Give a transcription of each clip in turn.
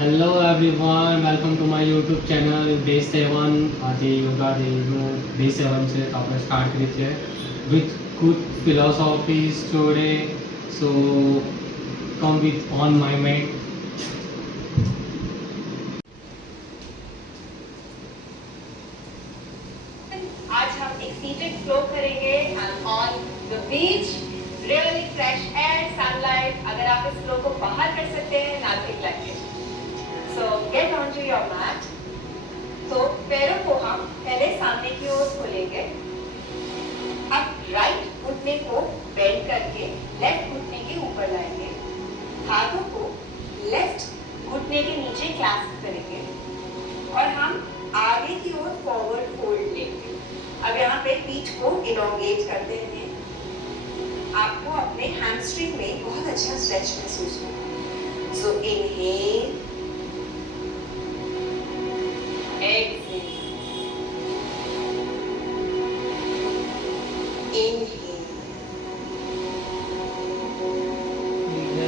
Hello everyone, welcome to my YouTube channel day 7 आज yoga day 7 से આપણે સ્ટાર્ટ કરી છે with good philosophies today, so come with on my mind. आज हम एक सीटेड फ्लो करेंगे on the beach, really fresh air, sunlight. अगर आप इस फ्लो को बाहर कर सकते हैं, nothing like it. So get on to your mat. तो पैरों को हम पहले सामने की ओर खोलेंगे. अब राइट घुटने को बेंड करके लेफ्ट घुटने के ऊपर लाएंगे. हाथों को लेफ्ट घुटने के नीचे क्लैस्प करेंगे और हम आगे की ओर फॉरवर्ड फोल्ड लेंगे. अब यहाँ पे पीठ को इलोंगेट करते हैं. आपको अपने हैमस्ट्रिंग में बहुत अच्छा स्ट्रेच महसूस होगा. So inhale, exhale,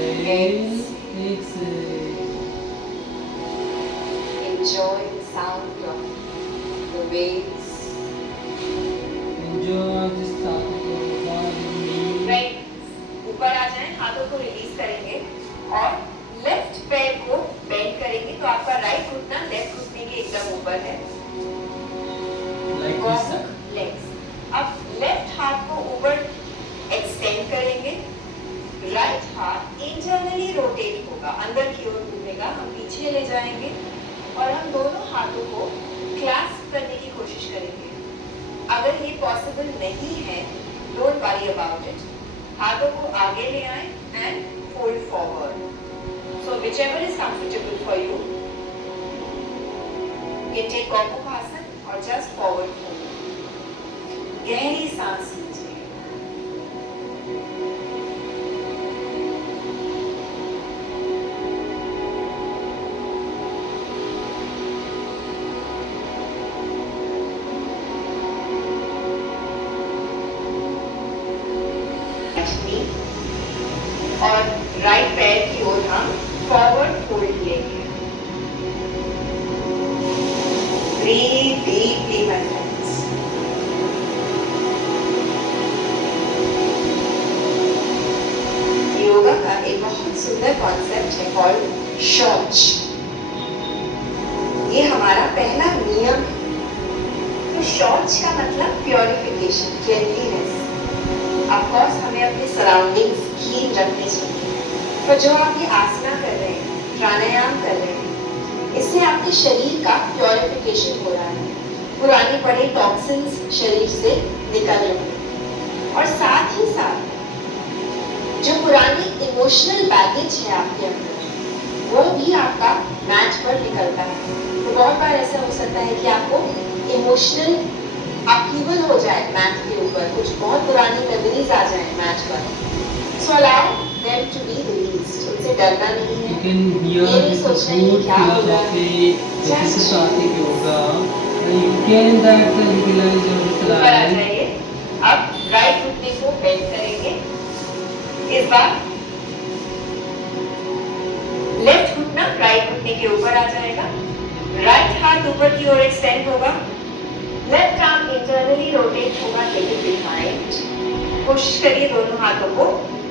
inhale, exhale. Enjoy the sound of the waves. Enjoy the sound of the waves. Right. ऊपर आ जाएं, हाथों को रिलीज करेंगे और लेफ्ट पैर को बेंड करेंगे. तो आपका राइट घुटना लेफ्ट घुटने के एकदम ऊपर है. Like this, sir. लेग्स. अब लेफ्ट हाथ को ऊपर एक्सटेंड करेंगे. राइट हाथ इंटरनली रोटेट होगा, अंदर की ओर घूमेगा. हम पीछे ले जाएंगे और हम दोनों हाथों को क्लैस्प करने की कोशिश करेंगे. अगर ये पॉसिबल नहीं है, डोंट वरी अबाउट इट. हाथों को आगे ले आएं and fold forward. So whichever is comfortable for you. ये टेक कॉम्बोहासन और जस्ट फॉरवर्ड फोल्ड. गहरी सांस लीजिए. और राइट पैर की ओर हम फॉरवर्ड फोल्ड लेंगे. Breathe deeply my friends. Yoga का एक बहुत सुंदर कॉन्सेप्ट है कॉल्ड शौच. ये हमारा पहला नियम है. तो शौच का मतलब प्योरिफिकेशन, क्लीनलीनेस. ऑफ कोर्स हमें अपने सराउंडिंग्स क्लीन रखने चाहिए. पर जो आप ये आसना कर रहे हैं, प्राणायाम कर रहे हैं, इससे आपके शरीर का प्योरिफिकेशन हो रहा है. पुराने पड़े टॉक्सिन्स शरीर से निकल रहे हैं. और साथ ही साथ जो पुरानी इमोशनल बैगेज है आपके अंदर, वो भी आपका मैच पर निकलता है. तो बहुत बार ऐसा हो सकता है कि आपको इमोशनल अपहीवल हो जाए मैथ के ऊपर, कुछ बहुत पुरानी मेमोरीज आ जाए मैथ पर. So allow them to be released. उनसे डरना नहीं है. You can hear this good philosophy, the systematic yoga. You can that utilize your ऊपर आ life. जाइए. अब राइट घुटने को बेंड करेंगे. इस बार लेफ्ट घुटना राइट घुटने के ऊपर आ जाएगा. राइट हाथ ऊपर की ओर एक्सटेंड होगा. लेफ्ट आर्म इंटरनली रोटेट होगा, लेकिन बिहाइंड. कोशिश करिए दोनों हाथों को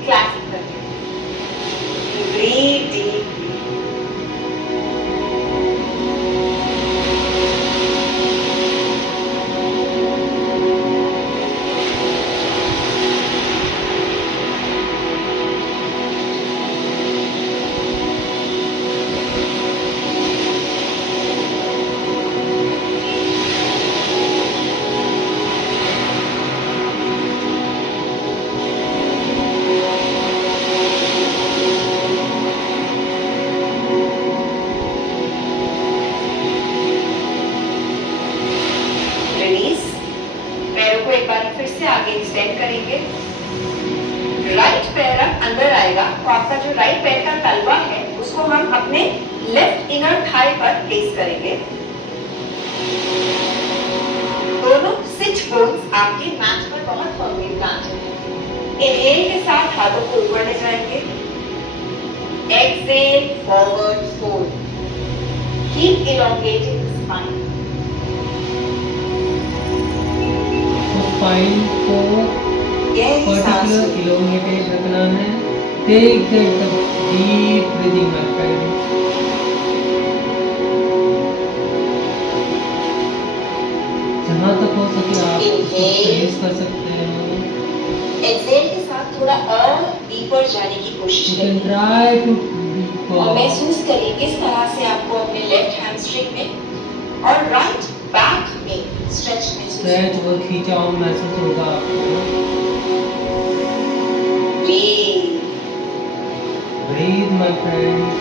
क्लैस्प करने. Breathe deeply. आगे एक्सटेंड करेंगे. राइट पैर अंदर आएगा तो आपका जो राइट पैर का तलवा है उसको हम अपने लेफ्ट इनर थाई पर प्लेस करेंगे. दोनों सिच बोन्स आपके मैट पर बहुत फर्मली प्लांट हैं. इनहेल के साथ हाथों को ऊपर ले जाएंगे. Exhale forward fold. Keep elongating the spine. तो स्पाइन को गहरी सांस पर्टिकुलर लो। इलोंगेटेड रखना है। Take that deep breathing my friend. जहाँ तक हो सके आप स्पेस कर सकते हो। एक्सेल के साथ थोड़ा और डीपर जाने की कोशिश You can करें try to और deeper. महसूस करिए किस तरह से आपको अपने लेफ्ट हैमस्ट्रिंग में और राइट बैक में स्ट्रेच महसूस स्ट्रेच और खींचाव महसूस होगा आपको। Breathe, my friends.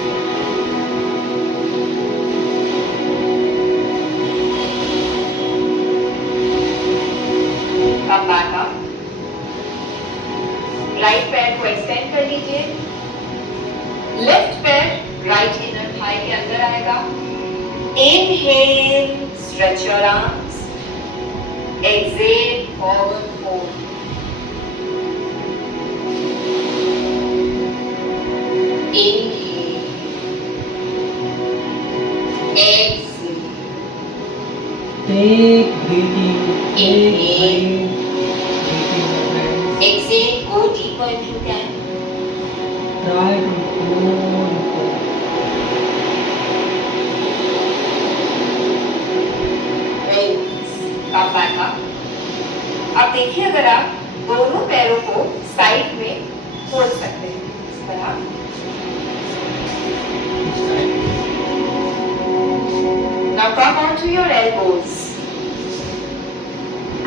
Come back up. Right पैर को एक्सटेंड कर लीजिए। लेफ्ट पैर राइट इनर थाई के अंदर आएगा। Inhale, stretch your arms. Exhale, forward fold. Inhale, exhale. Take breathing. Take Inhale. breathing, my friends. Exhale, go deeper if you can. Try to go deeper. Very nice. Come back up. अब देखिए अगर आप दोनों पैरों को side में खोल सकते हैं इस तरह। Now come onto your elbows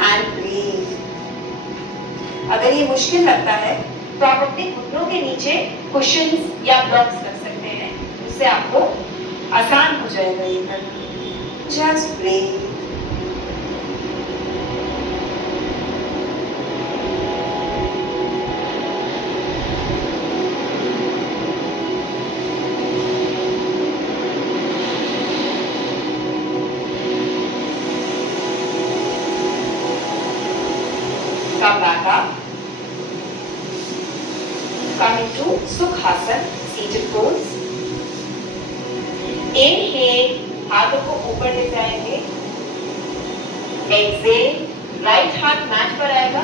and breathe. अगर ये मुश्किल लगता है तो आप अपने घुटनों के नीचे कुशन्स या ब्लॉक्स रख सकते हैं, उससे आपको आसान हो जाएगा ये करना। Just breathe. Come back up. Come into Sukhasana, seated pose. Inhale, हाथों को ऊपर ले जाएंगे। Exhale, राइट हाथ मैट पर आएगा।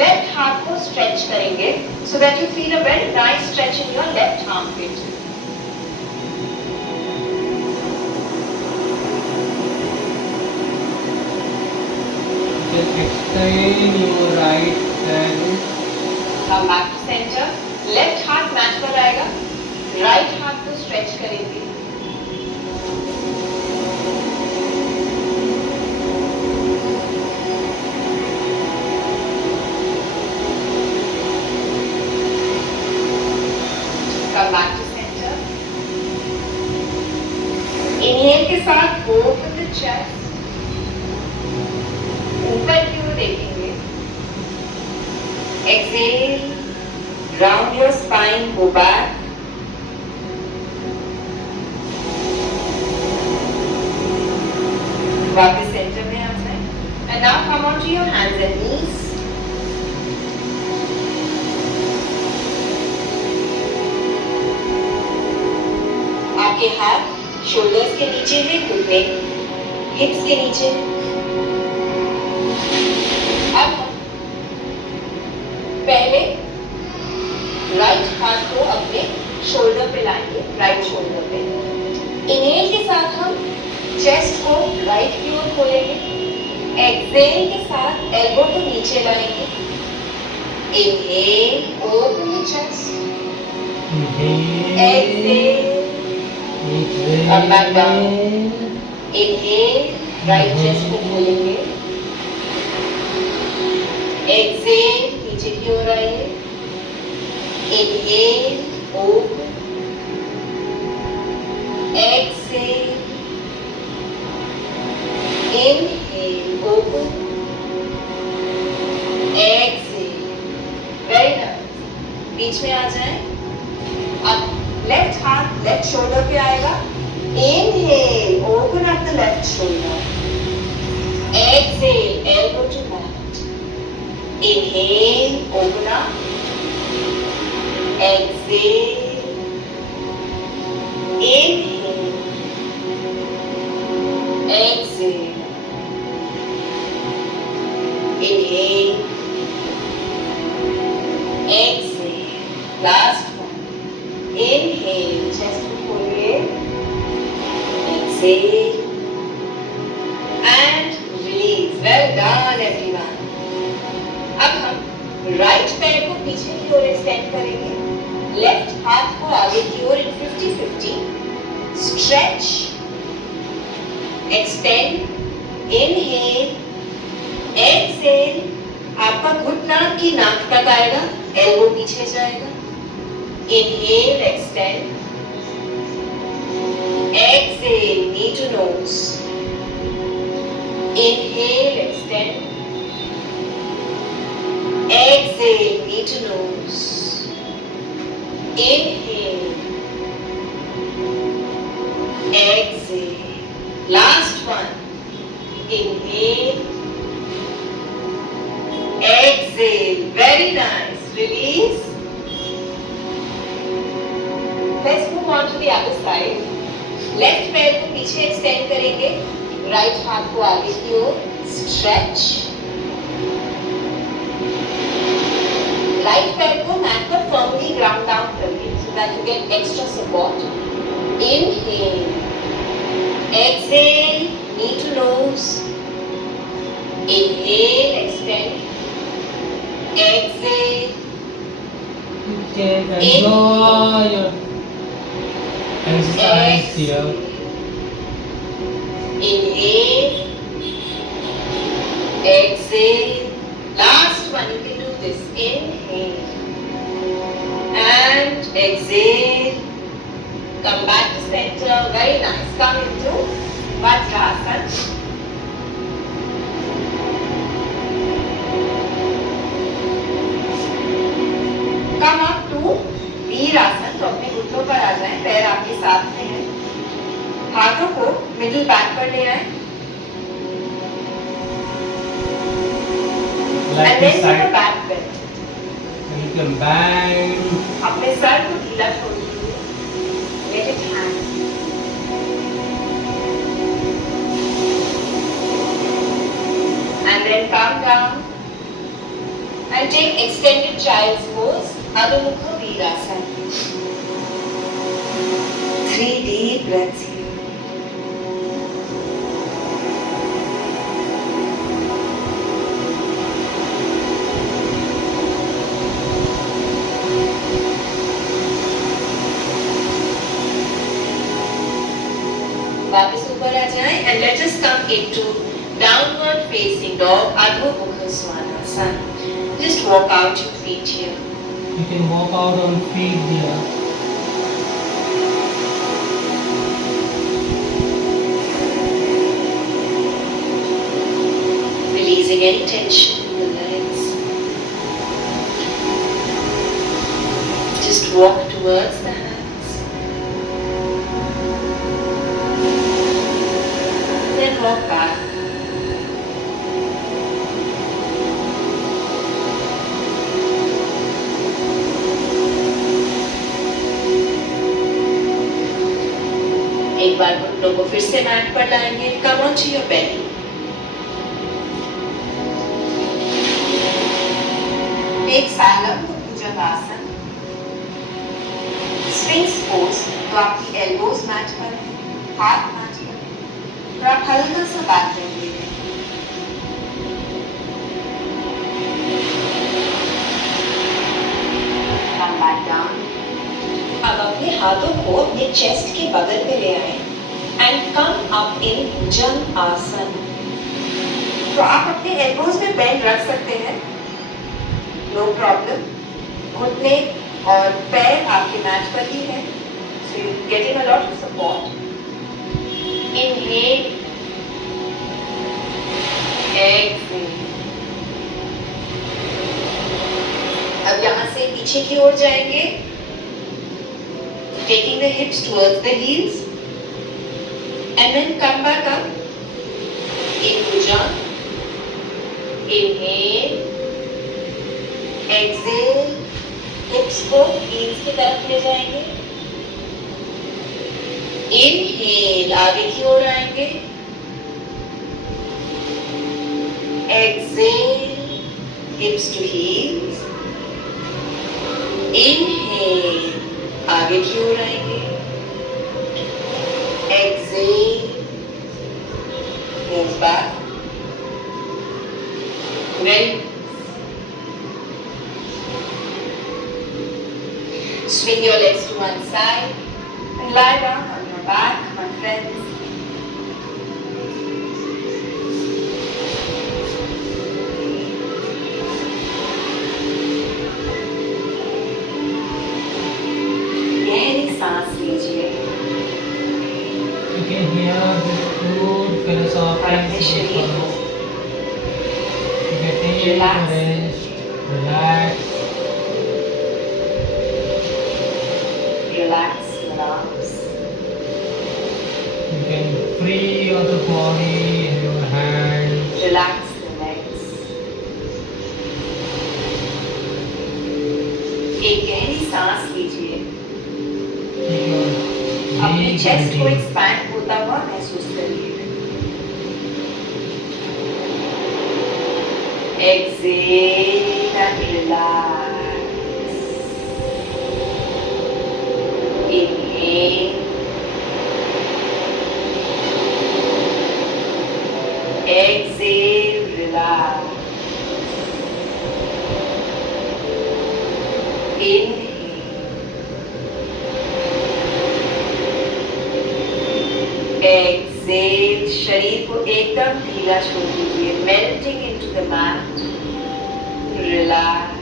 लेफ्ट हाथ को स्ट्रेच करेंगे so that you feel a very nice stretch in your left armpit. Just extend your right hand. Come back to center. Left हाथ मैट पर आएगा। राइट हाथ को स्ट्रेच करेंगे। Come back to center. Inhale के साथ open the chest. ऊपर की ओर देखेंगे। Exhale, round your spine, go back. वापस सेंटर में आ जाए। And now come onto your hands and knees. आपके हाथ शोल्डर्स के नीचे है, घुटने हिप्स के नीचे। अब हम पहले राइट हाथ को अपने शोल्डर पे लाएंगे, राइट शोल्डर पे। इनहेल के साथ हम चेस्ट को राइट की ओर खोलेंगे। एक्सहेल के साथ एल्बो को नीचे लाएंगे। Inhale, open the chest. Exhale, up back down. Inhale, right chest को खोलेंगे। Exhale, नीचे की ओर आइए। Inhale, open. Exhale. Inhale, open. Exhale. Very nice. बीच में आ जाएं। अब लेफ्ट हाथ लेफ्ट शोल्डर पे आएगा। Inhale, open up the left shoulder. Exhale, elbow to mat. Inhale, open up. Exhale. Inhale. exhale and release. Well done everyone. अब हम right पैर को पीछे की ओर एक्सटेंड करेंगे, लेफ्ट हाथ को आगे की ओर इन 50-50. Stretch, extend, inhale, exhale. आपका घुटना की नाक तक आएगा, एल्बो पीछे जाएगा. Inhale, extend, exhale, knee to nose. Inhale, extend. Exhale, knee to nose. Inhale. Exhale. Last one. Inhale. Exhale. Very nice. Release. Let's move on to the other side. Left पैर को पीछे एक्सटेंड करेंगे, right हाथ को आगे की ओर. Stretch, right पैर को मैट पर फर्मली ग्राउंड डाउन करिए so that you get extra support. Inhale, exhale, knee to nose. Inhale, extend, exhale. Okay, enjoy your exercise here. Inhale, exhale. Last one, you can do this. Inhale and exhale. Come back to center. Very nice. Come into Vajrasana. Come up to वीरासन. तो अपने घुटनों पर आ जाएं, पैर आपके साथ में हैं, हाथों को मिडिल बैक पर ले आएं. Like And this then side. take a back bend. And you can bend. अपने सर को ढीला छोड़ दीजिए. Let it hang. And then come down and take extended child's pose, Adho Mukha Virasana. 3 deep breaths here. वापस ऊपर आ जाएं and let us come into downward facing dog, Adho Mukha Svanasana. Just walk out your feet here. You can walk out on feet here. Releasing any tension in the legs. Just walk towards the hands. Then walk back. एक बार घुटनों को फिर से mat पर लाएंगे. Come on to your belly. Take Salam Bhujangasana. Sphinx pose. तो आपकी elbows mat पर है, हाथ मैट पर है, और आप हल्का सा बैक बेंड ले लें. Come back down. अब अपने हाथों को अपने चेस्ट के बगल में ले आए and come up in Bhujangasana. तो आप अपने elbows में बेंड रख सकते हैं, नो प्रॉब्लम. घुटने और पैर आपके मैट पर ही है, so you're getting a lot of support. Inhale, exhale. अब यहाँ से पीछे की ओर जाएंगे, taking the hips towards the heels, and then come back up in Bhujan. Inhale, exhale. हिप्स को हील्स की तरफ ले जाएंगे. इनहेल, आगे की ओर आएंगे. Exhale, hips to heels. Inhale, आगे की ओर आएंगे. Exhale, back. Very. Swing your legs to one side and lie down on your back, my friends. गहरी सांस लीजिए You can hear the good और अपने philosophy शरीर को getting Relax. rest, relax, relax your arms, you can free your the body and your hands. relax the legs. एक गहरी सांस लीजिए Take your अपने deep चेस्ट को breathing. एक्सपैंड होता हुआ महसूस करिए exhale and relax inhale exhale relax inhale exhale शरीर को एकदम ढीला छोड़ दीजिए melting into the mat relax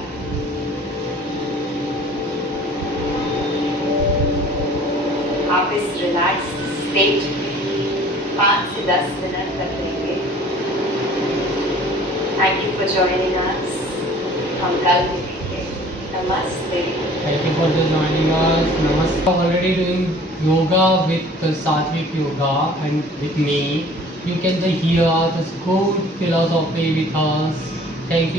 आप इस रिलैक्स स्टेट में 5 से 10 मिनट तक रहेंगे thank you for joining us हम कल मिलेंगे नमस्ते Thank you for joining us. Namaste. Already doing yoga with Satvik Yoga and with me. You can hear this good philosophy with us. Thank you.